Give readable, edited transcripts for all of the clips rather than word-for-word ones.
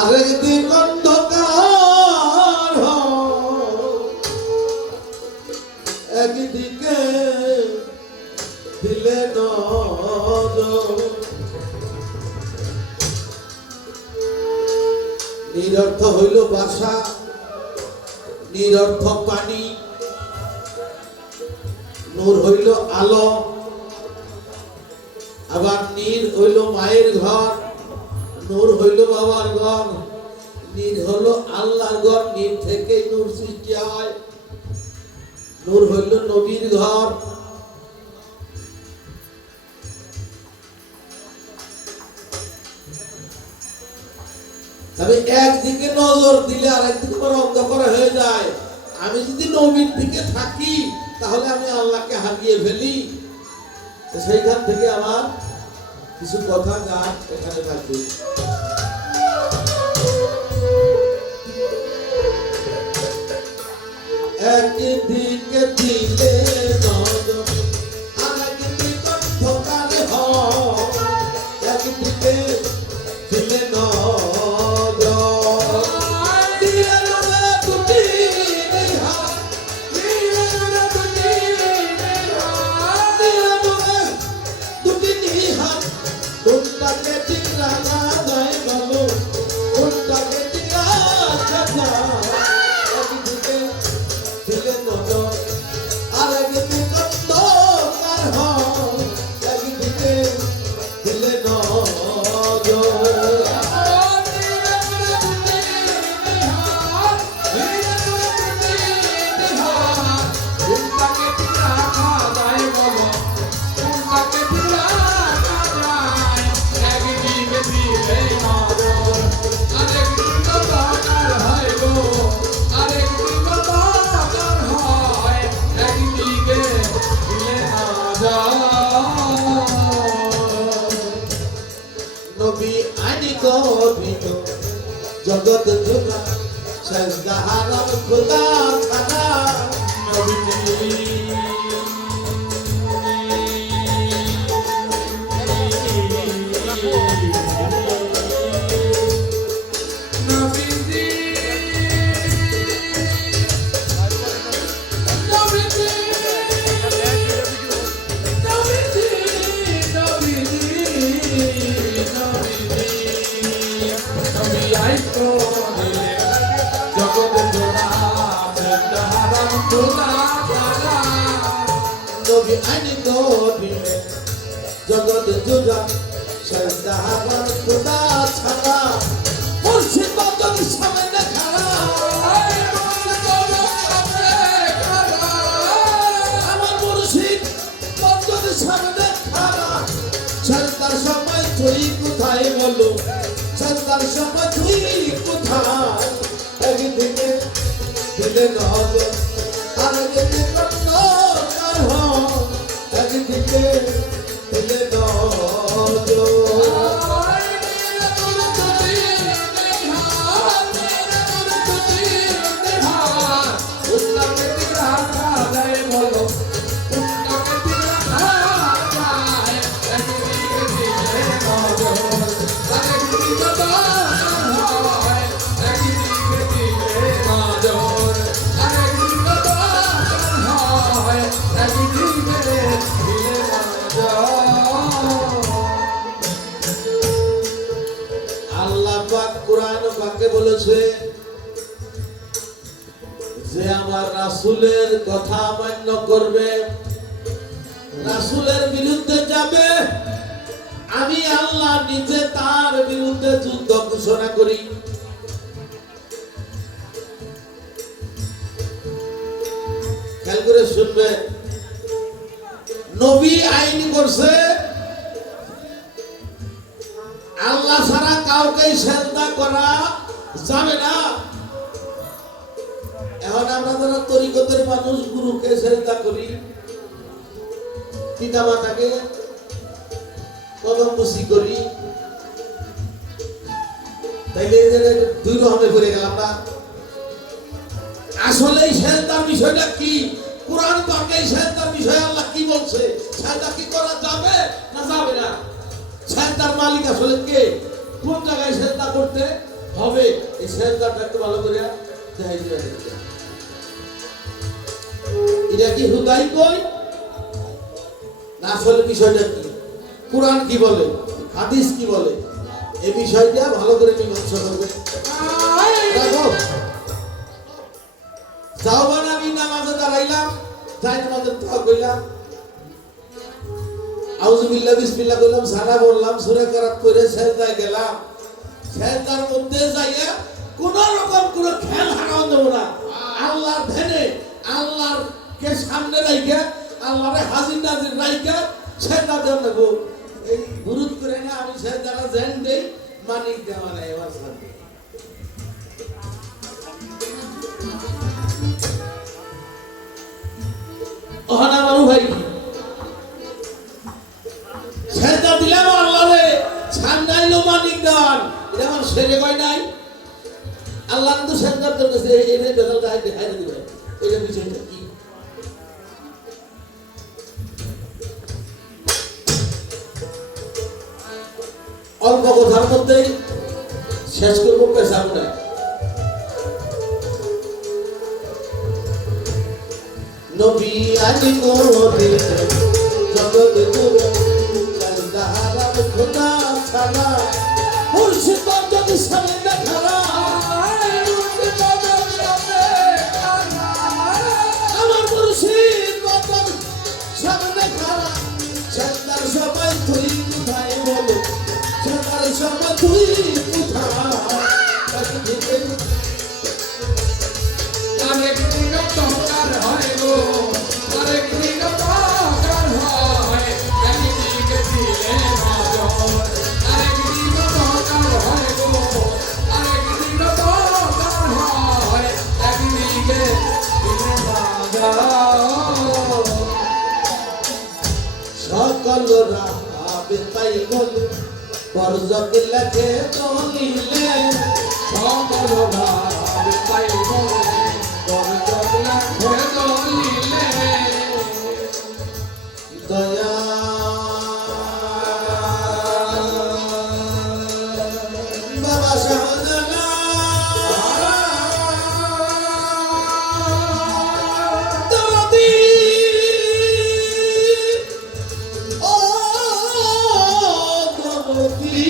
আরেকদিন অন্ধকার একদিকে দিলে নিরর্থ হইল বাসা, নিরর্থ পানি, নূর হইল আলো, আবার নীর হইল মায়ের ঘর, নূর হইল বাবার ঘর, নীর হলো আল্লাহর ঘর, নীর থেকে নূর সৃষ্টি হয়, নূর হইল নবীর ঘর। তবে একদিকে নজর দিলে আর একদিকে অন্ধকার হয়ে যায়। আমি যদি নবীর দিকে থাকি তাহলে আমি আল্লাহকে হারিয়ে ফেলি। সেইখান থেকে আমার কিছু কথা গান এখানে থাকবে। একদিকে দিলে নজর আর একদিকে অন্ধকার হয়, একদিকে দিলে জগৎ জুড়া সজদা হারাম খোদা খানা নবী নবী আইনি নবী জগৎ জুড়া সজদা হারাম খোদা ছাড়া মুর্শিদ বাদল সামনে খাড়া, আমার মুর্শিদ বাদল সামনে খাড়া। সজদার সময় তুই কোথায় বলো, সজদার সময় তুই কোথায়? একদিকে দিলে নজর আর একদিকে একদিকে দিলে নজর। বলেছে যে আমার রাসূলের কথা মান্য করবে, রাসূলের বিরুদ্ধে যাবে, আমি আল্লাহ নিজে তার বিরুদ্ধে যুদ্ধ ঘোষণা করি। খেয়াল করে শুনবে, নবী আইন করছে আল্লাহ ছাড়া কাউকে সেজদা করা যাবে না। এখন আমরা যারা তরিকতের মানুষ গুরুকে সেজদা করি, পিতা মাতাকে কদম বুসি করি, তাইলে দুই রকমে করে গেলাম না। আসলে সেজদার বিষয়টা কি? কুরআন পাকে সেজদার বিষয়ে আল্লাহ কি বলছে? সেজদা কি করা যাবে না যাবে না? সেজদার মালিক আসলে কে? কোন জায়গায় সেজদা করতে হবে এই সেজদাটা একটু ভালো করে দেখাই দিবে এটা কি হুদাই কই না আসলে বিষয়টা কি কুরআন কি বলে হাদিস কি বলে এই বিষয়টা ভালো করে মীমাংসা করবে দেখো যাওয়ার আমি নামাজে দাঁড়াইলাম যাই নামাজের দোয়া কইলাম আউযুবিল্লাহ বিসমিল্লাহ কইলাম সানা বললাম সূরা কারাত করে সেজদায় গেলাম সেজদার মধ্যে যাইয়া কোন রকম কোন খেল হারাও দেব না আল্লাহর ধ্যানে আল্লাহর কে সামনে রাইখা আল্লাহরে হাজির নাজির রাইখা সেজদা দেব এই গুরুত করে না আমি সেজদাটা জেন দেই মানিক দেওয়া নাই এবার সাথে ওহানা মারু ভাই সেজদা দিলাম আল্লাহরে সামনাইলো মানিক দেওয়ান এটা আমার ছেলে কয় নাই আল্লাহ তো সেজদার দরকার আছে এই বেদালটা দেখাই দিবে এটা বিষয়টা কি অল্প কথার মধ্যেই শেষ করবো পেশাবটা নবী আলী কোদিন জগৎ গুরু চন্দারাম খোদা ছাড়া মুর্শিদ যদি সামনে খাড়া আমার মুর্শিদ সামনে খাড়া চন্দার সবাই তুই কোথায় বলো চন্দার সবাই তুই কোথায় আরেক দিন দরকার হয় গো আরেক দিন দরকার হয় একদিকে দিলে নজর আরেক দিন দরকার হয় গো আরেক দিন দরকার হয় একদিকে দিলে নজর সকল রাবে তাই বলে বরজক লাগে দলিলে সকল ভাব তাই বলে বরজক লাগে দলিলে দয়া বাবা শাহজালাল দরদি ও দরদি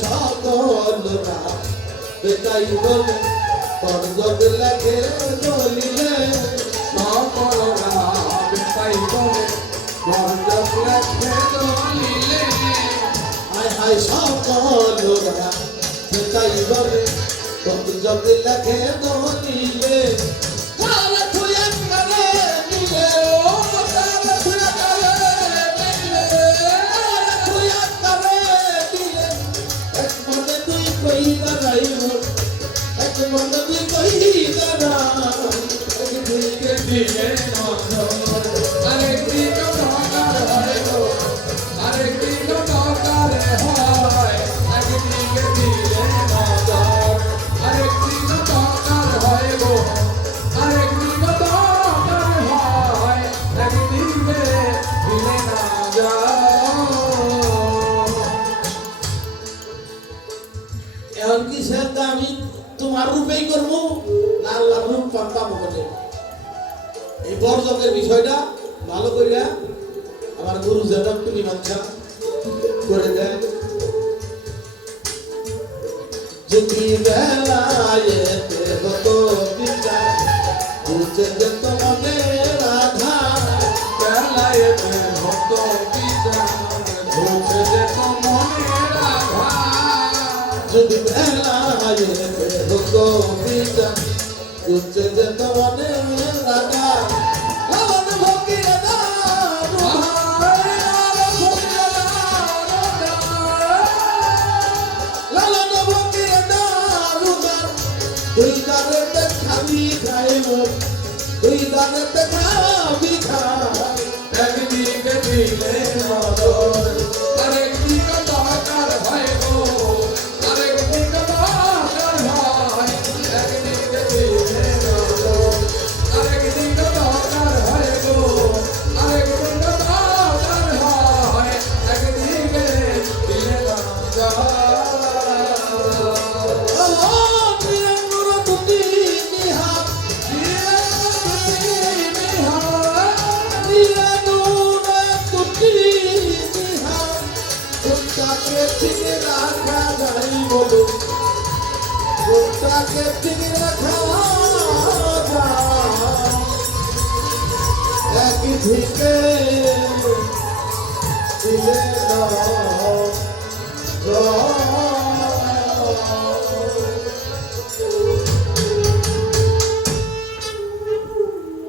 সকলরা বেতাই বলে বরজক লাগে দলিলে সকল ভাব তাই বলে বরজক লাগে দলিলে হায় হায় সকলরা বেতাই বলে বরজক লাগে দলিলে কারা তুই করে দিলে ও কারা তুই করে দিলে কারা তুই করে দিলে এক মনে তুই কই দাঁড়াই এক মনে তুই কই দাঁড়াই একদিকে দিলে নজর আরেক দিন দরকার হয় গো আরেক দিন দরকার হয় একদিকে দিলে নজর আরেক দিন দরকার হয় গো আরেক দিন দরকার হয় একদিকে দিলে নজর এখন কি সেটা আমি তোমার রূপেই করবো না আল্লাহর রূপ পান্তা বলে এই বরজকের বিষয়টা ভালো করিয়া আমার গুরু যেটা একটু মীমাংসা করে দেন যদি বেলায়েতে হতো বিচার বুঝে যেত মনে রাধা বেলায়েতে হতো বিচার ঘুচে যেত মনের আঘাত যদি বেলায়েতে হতো বিচার বুঝে যেত মনে রাধা লালন ভক্তির দারু লালন ভক্তির দারু তুই দাঁড়ে খাবি খাই তুই দাঁড়ে খাবি খাই একদিকে দিলে নজর আরেক দিকে দরকার হয় গো আরেক দিকে দরকার হয় একদিকে দিলে নজর আরেক দিকে দরকার হয় গো আরেক দিকে দরকার হয় একদিকে তাকে ঠিক রাখা যায় একই থেকে দিলে না